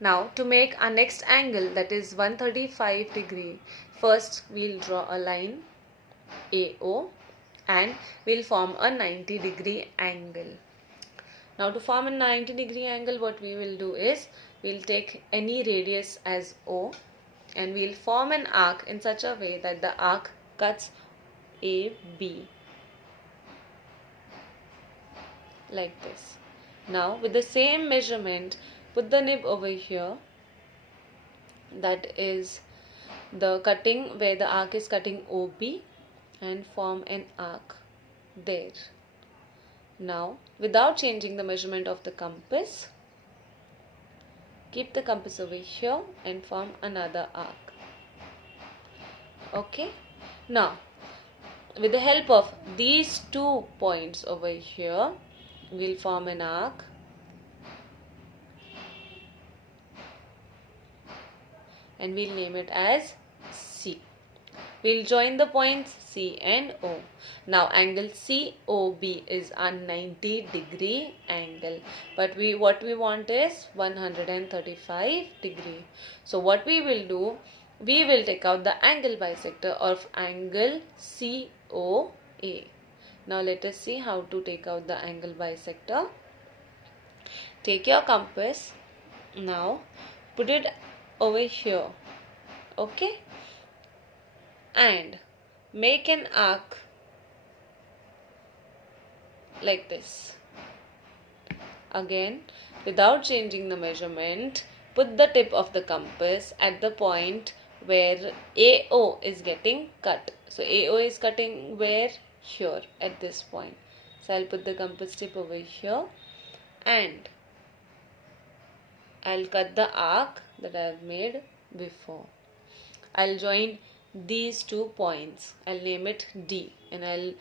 Now to make our next angle, that is 135 degree, first we'll draw a line AO and we'll form a 90 degree angle. Now to form a 90 degree angle, what we will do is we'll take any radius as O and we'll form an arc in such a way that the arc cuts AB like this. Now with the same measurement, put the nib over here, that is the cutting where the arc is cutting OB, and form an arc there. Now without changing the measurement of the compass, keep the compass over here and form another arc. Okay, now with the help of these 2 points over here, we'll form an arc and we'll name it as C. We'll join the points C and O. Now angle COB is a 90 degree angle, but what we want is 135 degree. So what we will do, we will take out the angle bisector of angle COA. Now let us see how to take out the angle bisector. Take your compass, now put it over here, okay, and make an arc like this. Again, without changing the measurement, put the tip of the compass at the point where AO is getting cut. So AO is cutting where? Here, at this point. So I'll put the compass tip over here and I'll cut the arc that I have made before. I'll join these 2 points. I'll name it D, and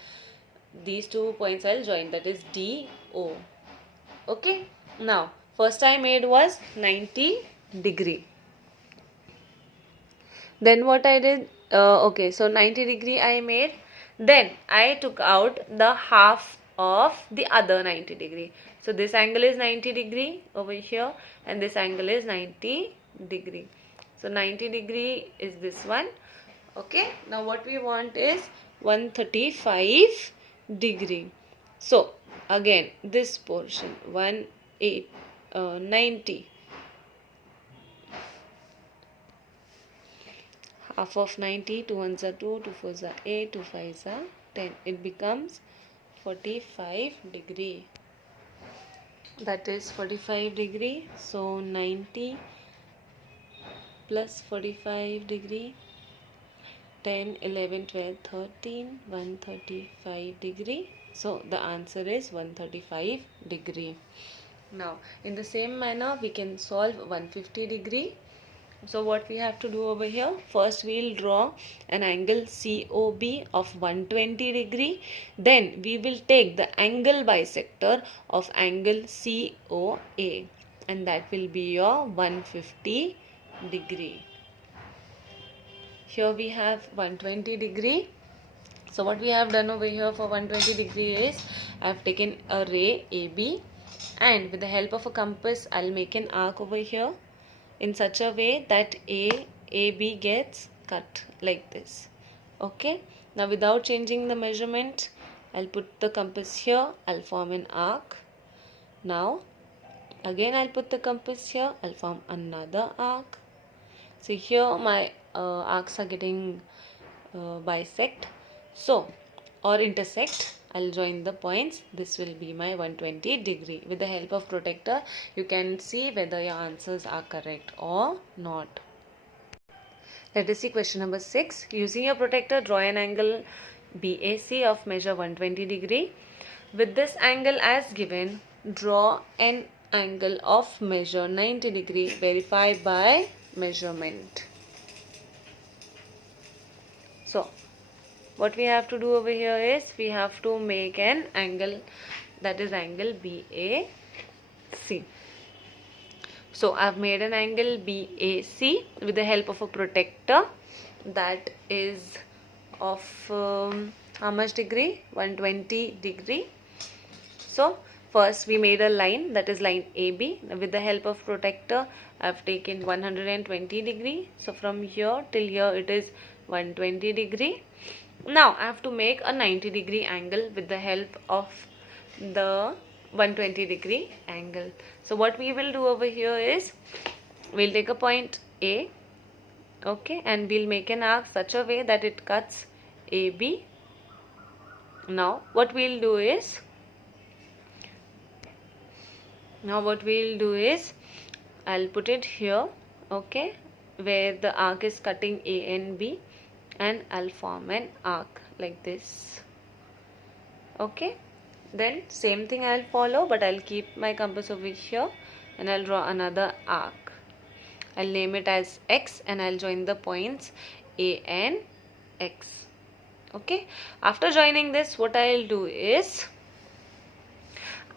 these 2 points I'll join, that is DO. Okay. Now first I made was 90 degree. Then what I did, okay, so 90 degree I made. Then I took out the half of the other 90 degree. So this angle is 90 degree over here and this angle is 90 degree. So 90 degree is this one. Okay. Now what we want is 135 degree. So again this portion 90. Half of 90, 2 ones are 2, 2 fours are 8, 2 fives are 10. It becomes 45 degree. That is 45 degree. So 90 plus 45 degree, 10, 11, 12, 13, 135 degree. So the answer is 135 degree. Now in the same manner we can solve 150 degree. So what we have to do over here, first we'll draw an angle COB of 120 degree. Then we will take the angle bisector of angle COA and that will be your 150 degree. Here we have 120 degree. So what we have done over here for 120 degree is I have taken a ray AB and with the help of a compass I'll make an arc over here in such a way that AB gets cut like this. Okay. Now without changing the measurement, I'll put the compass here, I'll form an arc. Now again I'll put the compass here, I'll form another arc. So here my arcs are getting bisect, so or intersect. I'll join the points. This will be my 120 degree. With the help of protractor, you can see whether your answers are correct or not. Let us see question number 6. Using your protractor, draw an angle BAC of measure 120 degree. With this angle as given, draw an angle of measure 90 degree. Verify by measurement. So what we have to do over here is we have to make an angle, that is angle BAC. So I have made an angle BAC with the help of a protractor, that is of how much degree? 120 degree. So First we made a line, that is line AB. With the help of protractor I have taken 120 degree. So from here till here it is 120 degree. Now I have to make a 90 degree angle with the help of the 120 degree angle. So what we will do over here is, we'll take a point A, okay, and we'll make an arc such a way that it cuts AB. Now what we'll do is, I'll put it here, okay, where the arc is cutting A and B, and I'll form an arc like this, okay. Then same thing I'll follow, but I'll keep my compass over here and I'll draw another arc. I'll name it as X and I'll join the points A and X, okay. After joining this, what I'll do is,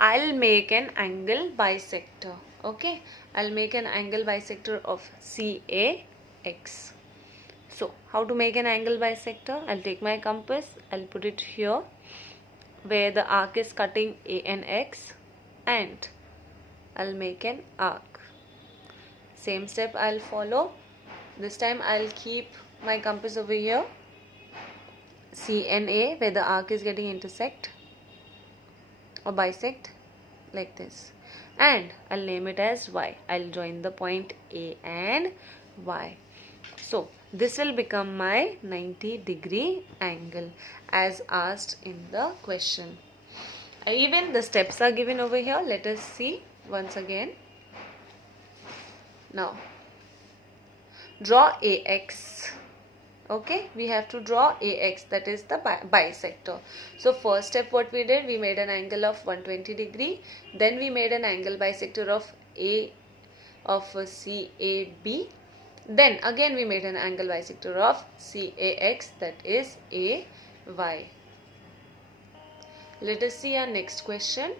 I'll make an angle bisector, okay. I'll make an angle bisector of CAX. So how to make an angle bisector? I'll take my compass, I'll put it here where the arc is cutting A and X, and I'll make an arc. Same step I'll follow. This time I'll keep my compass over here, C and A, where the arc is getting intersect or bisect like this, and I'll name it as Y. I'll join the point A and Y. So this will become my 90 degree angle as asked in the question. Even the steps are given over here. Let us see once again. Now draw AX, okay. We have to draw AX, that is the bisector. So first step what we did, we made an angle of 120 degree. Then we made an angle bisector of CAB. Then again we made an angle bisector of CAX, that is AY. Let us see our next question.